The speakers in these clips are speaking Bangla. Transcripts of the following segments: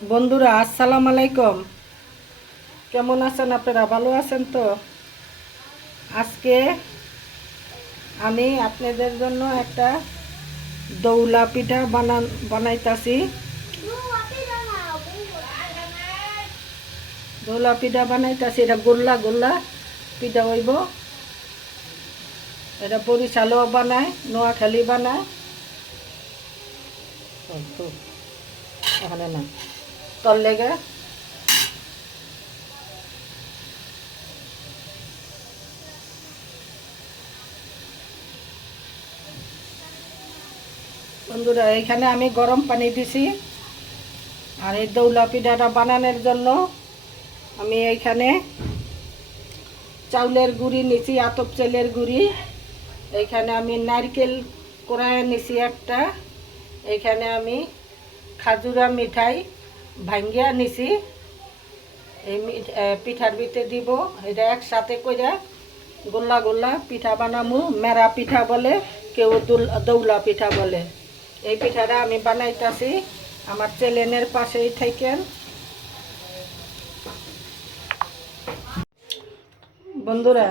বন্ধুরা আসসালামু আলাইকুম। কেমন আছেন আপনারা? ভালো আছেন তো? আজকে আমি আপনাদের জন্য একটা দৌলা পিঠা বানাইতাছি। দৌলা পিঠা বানাইতাছি, এটা গোল্লা গোল্লা পিঠা হইব। এটা বরিশালও বানায়, নোয়াখালী বানায়। এখানে না তল লেগে। বন্ধুরা এইখানে আমি গরম পানি দিছি। আর এই দৌলা পিঠাটা বানানোর জন্য আমি এইখানে চাউলের গুঁড়ি নিছি, আতপ চালের গুঁড়ি। এইখানে আমি নারকেল কোড়ায় নিছি একটা। এইখানে আমি খাজুরা মিঠাই ভাঙ্গিয়া নিছি। এই পিঠার ভিতরে দিব। এটা একসাথে করে গোল্লা গোল্লা পিঠা বানামু। মেরা পিঠা বলে, কেউ দৌলা পিঠা বলে। এই পিঠাটা আমি বানাইতাছি। আমার চ্যানেলের পাশেই থাকেন। বন্ধুরা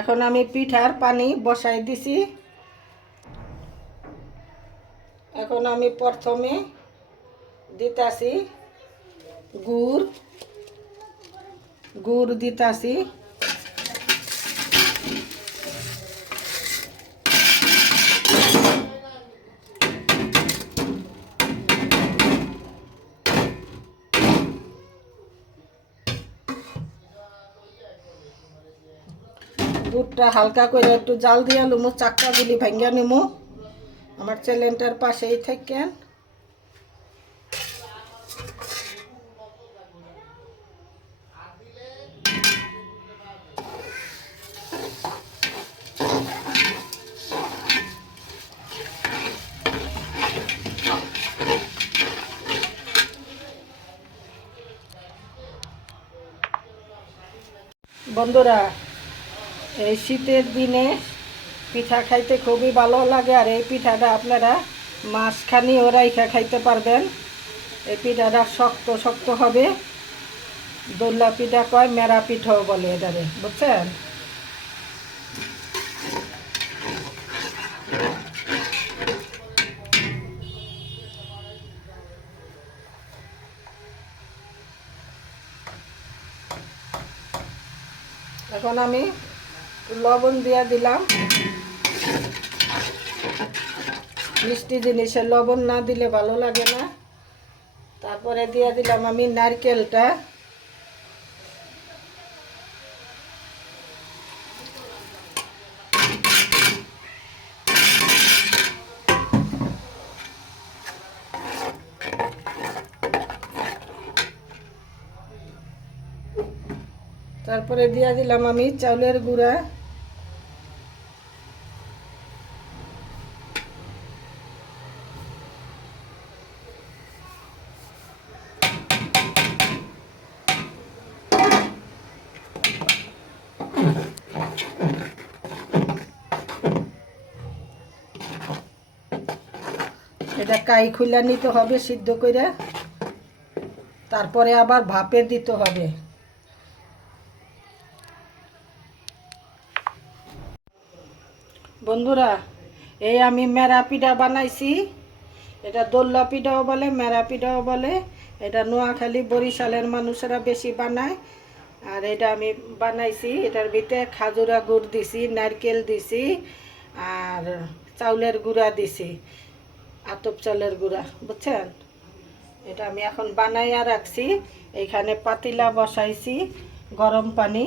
এখন আমি পিঠার পানি বসাই দিছি। এখন আমি প্রথমে দিতাছি গুড় গুড় দিতাছি। দুধটা হালকা করে একটু জাল দিয়া লুমু, চাক্কাগুলি ভাঙ্গা নিমু। আমার চ্যানেলটার পাশেই থাকেন। বন্ধুরা এই শীতের দিনে পিঠা খাইতে খুবই ভালো লাগে। আর এই পিঠাটা আপনারা মাঝখানিও রাইখা খাইতে পারবেন। এই পিঠাটা শক্ত শক্ত হবে। দোল্লা পিঠা কয়, মেরা পিঠাও বলে এটারে, বুঝছেন? এখন আমি লবণ দিয়ে দিলাম। মিষ্টি জিনিসে লবণ না দিলে ভালো লাগে না। তারপরে দিয়ে দিলাম আমি নারকেলটা। তারপরে দিয়ে দিলাম আমি চাউলের গুঁড়া। এটা কাই খুলে নিতে হবে সিদ্ধ করে, তারপরে আবার ভাপে দিতে হবে। বন্ধুরা এই আমি মেরা পিঠা বানাইছি। এটা দোল্লা পিঠাও বলে, মেরা পিঠাও বলে। এটা নোয়াখালী বরিশালের মানুষেরা বেশি বানায়। আর এটা আমি বানাইছি। এটার ভিতরে খাজুরা গুড় দিছি, নারকেল দিছি, আর চাউলের গুঁড়া দিছি, আতপ চালের গুঁড়া, বুঝছেন? এটা আমি এখন বানাইয়া রাখছি। এইখানে পাতিলা বসাইছি, গরম পানি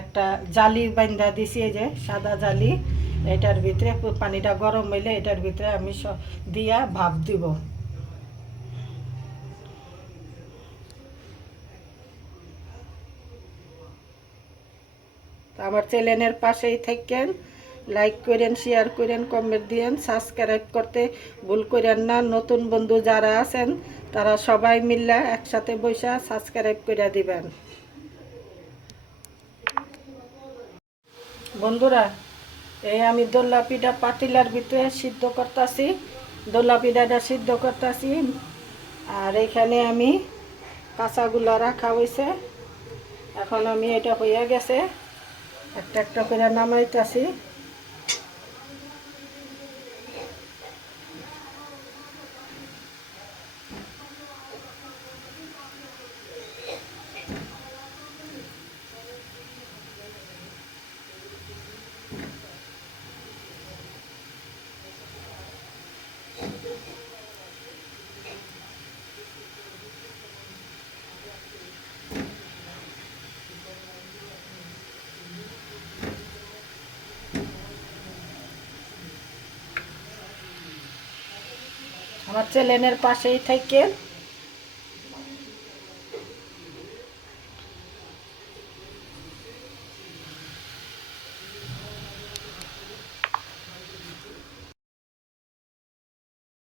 একটা জালি বান্ধা দিছি, এই যে সাদা জালি। এটার ভিতরে পানিটা গরম হইলে এটার ভিতরে আমি দিয়া ভাপ দিব। আমার চ্যানেলের পাশেই থাকেন। লাইক করেন, শেয়ার করেন, কমেন্ট দিয়েন, সাবস্ক্রাইব করতে ভুল করেন না। নতুন বন্ধু যারা আছেন তারা সবাই মিলে একসাথে বসে সাবস্ক্রাইব করে দিবেন। বন্ধুরা এই আমি দোল্লা পিঠা পাতিলার ভিতরে সিদ্ধ করতেছি। দোল্লা পিঠাটা সিদ্ধ করতেছি। আর এখানে আমি কাঁচাগুলা রাখা হয়েছে। এখন আমি এটা হয়ে গেছে, একটা একটা করে নামাইতেছি। আমার চ্যানেলের পাশেই থেকে